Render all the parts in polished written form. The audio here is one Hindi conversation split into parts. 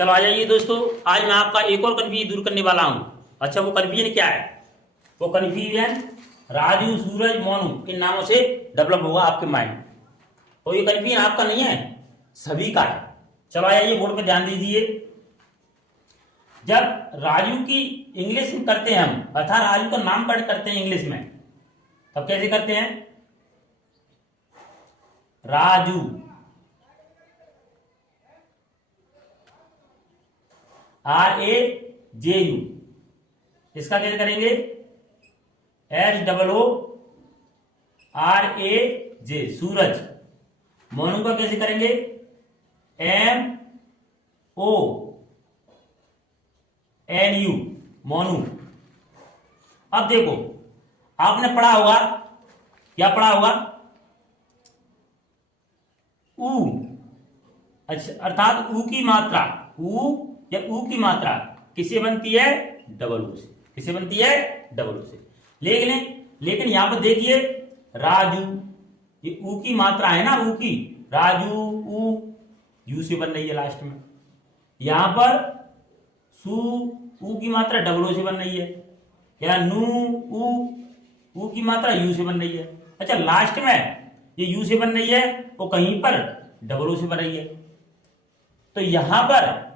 चलो आ जाइए दोस्तों, आज मैं आपका एक और कन्फ्यूजन दूर करने वाला हूं। अच्छा, वो कन्फ्यूजन क्या है? वो कन्फ्यूजन राजू, सूरज, मोनू इन नामों से डेवलप होगा आपके माइंड। और ये कन्फ्यूजन आपका नहीं है, सभी का है। चलो आ जाइए, बोर्ड पे ध्यान दीजिए। जब राजू की इंग्लिश में करते हैं हम, अर्थात राजू का नामकरण करते हैं इंग्लिश में, तब कैसे करते हैं? राजू, RAJU। इसका कैसे करेंगे? SOORAJ, सूरज। मोनू का कैसे करेंगे? MONU, मोनू। अब देखो, आपने पढ़ा होगा, क्या पढ़ा होगा? ऊ, अच्छा, अर्थात ऊ की मात्रा, ऊ या ऊ की मात्रा किससे बनती है? डबल ऊ से। किससे बनती है? डबल ऊ से। लेकिन यहां पर देखिए, राजू, ये ऊ की मात्रा है ना, ऊ की, राजू ऊ, यू से बन रही है लास्ट में। यहां पर सू, ऊ की मात्रा डबल ओ से बन रही है, या नू, ऊ की मात्रा यू से बन रही है। अच्छा, लास्ट में ये यू से बन रही है और कहीं पर डबल ओ से बन रही है, तो यहां पर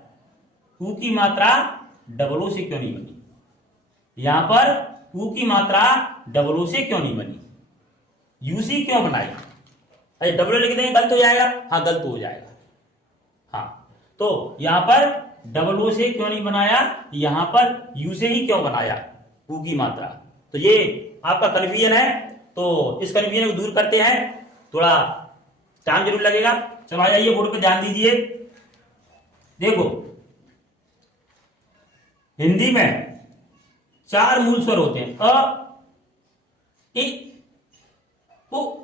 ऊ की मात्रा डबल ओ से क्यों नहीं बनी? यहां पर ऊ की मात्रा डबल ओ से क्यों नहीं बनी? यू से क्यों बनाई? अच्छा, डबल ओ लिख देंगे, गलत हो जाएगा। हाँ, गलत हो जाएगा। हाँ, तो यहां पर डबल ओ से क्यों नहीं बनाया, यहां पर यू से ही क्यों बनाया ऊ की मात्रा? तो ये आपका कन्फ्यूजन है, तो इस कन्फ्यूजन को दूर करते हैं, थोड़ा टाइम जरूर लगेगा। चलो आ जाइए, बोर्ड पे ध्यान दीजिए। देखो, हिंदी में 4 मूल स्वर होते हैं, अ, इ, उ,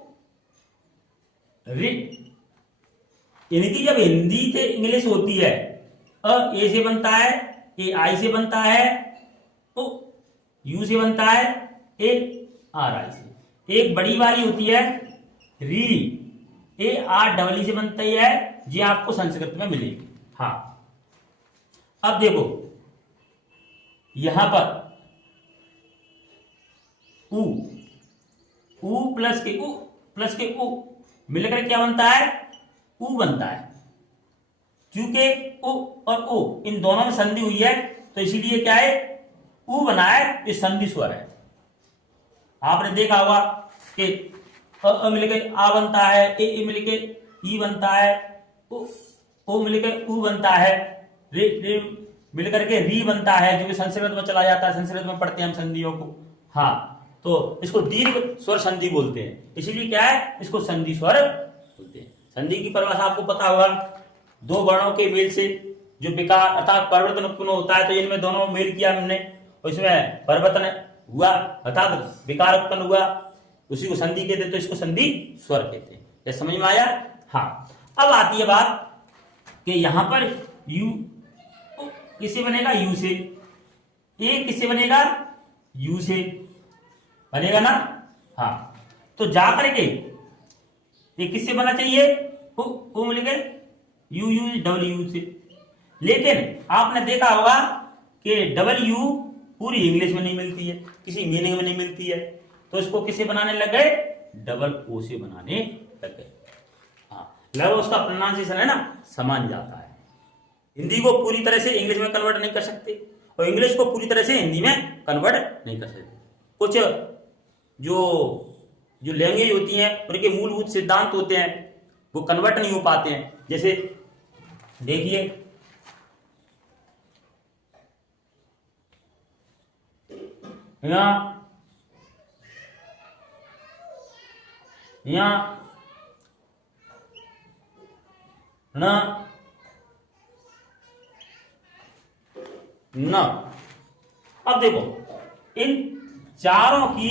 रि। इनकी जब हिंदी से इंग्लिश होती है, अ ए से बनता है, ए आई से बनता है, उ यू से बनता है, ए आर आई से। एक बड़ी वाली होती है री, AREE से बनती है, ये आपको संस्कृत में मिलेगी। हाँ, अब देखो, यहां पर ऊ, ऊ प्लस के ऊ मिलकर क्या बनता है? ऊ बनता है। क्योंकि ऊ और ऊ इन दोनों में संधि हुई है, तो इसीलिए क्या है? ऊ बना है, ये संधि स्वर है। आपने देखा होगा कि अ मिलकर आ बनता है, ए मिलकर ई बनता है, ओ मिलकर ऊ बनता है, रे मिलकर के री बनता है, जो कि संस्कृत में चला जाता है। संस्कृत में पढ़ते हैं हम संधियों को। हाँ, तो इसको दीर्घ स्वर संधि बोलते हैं, इसीलिए क्या है? इसको संधि स्वर बोलते हैं। संधि की परिभाषा आपको पता होगा, दो वर्णों के मेल से जो विकार अर्थात परिवर्तन उत्पन्न होता है, तो इनमें दोनों मेल किया हमने, उसमें परिवर्तन हुआ अर्थात विकार उत्पन्न हुआ, उसी को संधि कहते हैं, तो इसको संधि स्वर कहते हैं। ये समझ में आया? हाँ, अब आती है बात कि यहां पर यू किससे बनेगा? यू से। ए किससे बनेगा? यू से बनेगा ना। हाँ, तो जाकर के ये किससे बना चाहिए? ओ मिलेगा यू, डबल यू से। लेकिन आपने देखा होगा कि डबल यू पूरी इंग्लिश में नहीं मिलती है, किसी मीनिंग में नहीं मिलती है, तो इसको किससे बनाने लग गए? डबल ओ से बनाने लग गए। हाँ, लगभग उसका प्रोनाउंसिएशन है ना, समान जाता है। हिंदी को पूरी तरह से इंग्लिश में कन्वर्ट नहीं कर सकते, और इंग्लिश को पूरी तरह से हिंदी में कन्वर्ट नहीं कर सकते। कुछ जो लैंग्वेज होती हैं, उनके मूलभूत सिद्धांत होते हैं, वो कन्वर्ट नहीं हो पाते हैं। जैसे देखिए, यहाँ न। अब देखो, इन चारों की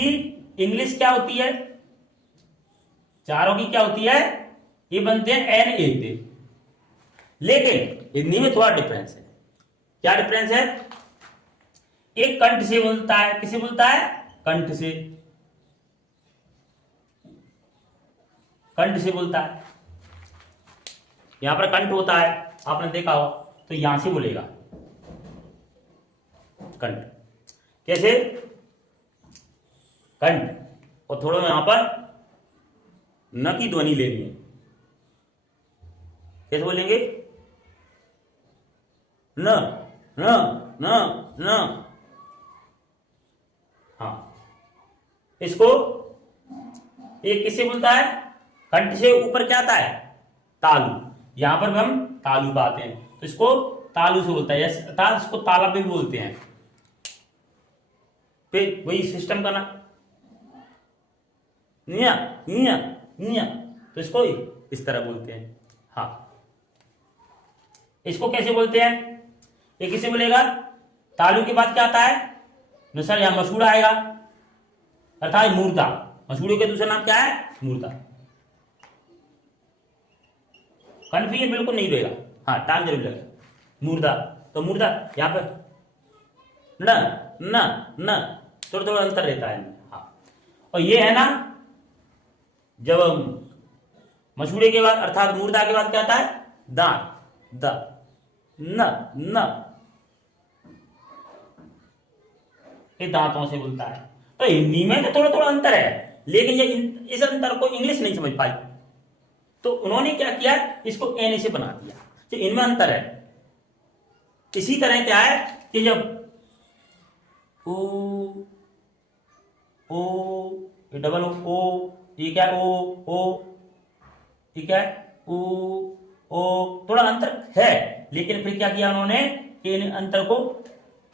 इंग्लिश क्या होती है? चारों की क्या होती है? ये बनते हैं एन ए पे। लेकिन हिंदी में थोड़ा डिफरेंस है। क्या डिफरेंस है? एक कंठ से बोलता है, किसे बोलता है? कंठ से, कंठ से बोलता है। यहां पर कंठ होता है, आपने देखा हो, तो यहां से बोलेगा कंठ। कैसे? कंठ, और थोड़ा यहां पर न की ध्वनि लेनी है। कैसे बोलेंगे? न न न न। हाँ, इसको एक किससे बोलता है? कंठ से ऊपर क्या आता है? तालु। यहां पर हम तालु पाते हैं, तो इसको तालु से बोलता है, अर्थात इसको ताला भी बोलते हैं। फिर वही सिस्टम का ना, निया निया निया, तो इसको इस तरह बोलते हैं। हाँ, इसको कैसे बोलते हैं? ये किसे बोलेगा? तालु के बाद क्या आता है? सर यहां मसूड़ा आएगा, अर्थात मूर्धा। मसूड़े के दूसरा नाम क्या है? मूर्धा। कन्फ्यूजन बिल्कुल नहीं रहेगा, हाँ टाइम जरूर लगेगा। मूर्धा, तो मूर्धा यहां पर न न न, थोड़ा थोड़ा अंतर रहता है। हाँ, और ये है ना, जब मसूड़े के बाद अर्थात मूर्धा के बाद क्या आता है? दांत, द न न, ये दांतों से बोलता है। तो हिंदी में तो थोड़ा थोड़ा अंतर है, लेकिन ये इस अंतर को इंग्लिश नहीं समझ पाई, तो उन्होंने क्या किया? इसको एन से बना दिया, तो इनमें अंतर है। इसी तरह क्या है कि जब ओ ओ, ये डबल ओ, ये क्या है? ओ, ये क्या है? ओ, थोड़ा अंतर है, लेकिन फिर क्या किया उन्होंने कि इन अंतर को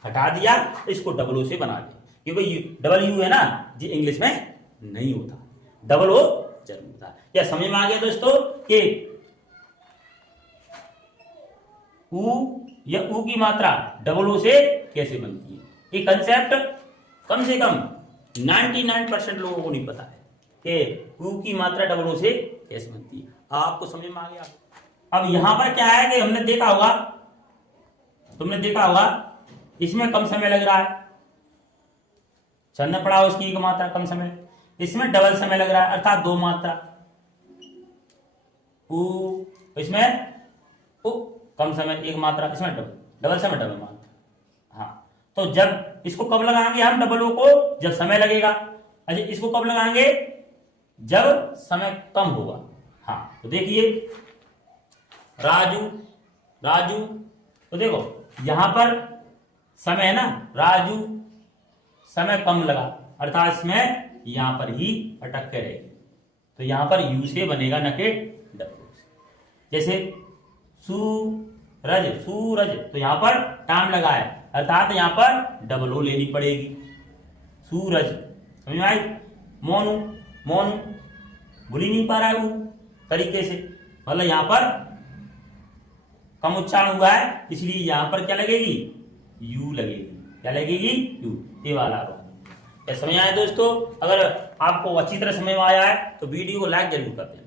हटा दिया, इसको डबल ओ से बना दिया, क्योंकि डबल यू है ना जी, इंग्लिश में नहीं होता, डबल ओ जरूर होता है। क्या समझ में आ गया दोस्तों कि ऊ या ऊ की मात्रा डबल ओ से कैसे बनती है? ये कंसेप्ट कम से कम 99% लोगों को नहीं पता है कि ऊ की मात्रा डबल ओ से कैसे बनती है। आपको समझ में आ गया? अब यहां पर क्या है कि हमने देखा होगा, तुमने देखा होगा, इसमें कम समय लग रहा है, चलना पड़ा उसकी एक मात्रा कम समय, इसमें डबल समय लग रहा है, अर्थात दो मात्रा। ऊ, इसमें उ कम समय एक मात्रा, इसमें डबल समय डबल मात्रा। हाँ, तो जब इसको कब लगाएंगे हम डबल ओ को? जब समय लगेगा। अच्छा, इसको कब लगाएंगे? जब समय कम होगा। हाँ, तो देखिए राजू, राजू, तो देखो यहां पर समय है ना, राजू, समय कम लगा, अर्थात इसमें यहां पर ही अटक के रहेगी, तो यहां पर यू से बनेगा न के डब्ल्यू से। जैसे सूरज, सूरज, तो यहां पर टाइम लगा है, अर्थात यहां पर डबल ओ लेनी पड़ेगी, सूरज। समझ में आई? मोनू, मोनू, भूल ही नहीं पा रहा है वो तरीके से, मतलब यहां पर कम उच्चारण हुआ है, इसलिए यहां पर क्या लगेगी? यू लगेगी। क्या लगेगी? यू। ये वाला समझ आया दोस्तों? अगर आपको अच्छी तरह समझ में आया है तो वीडियो को लाइक जरूर कर देना।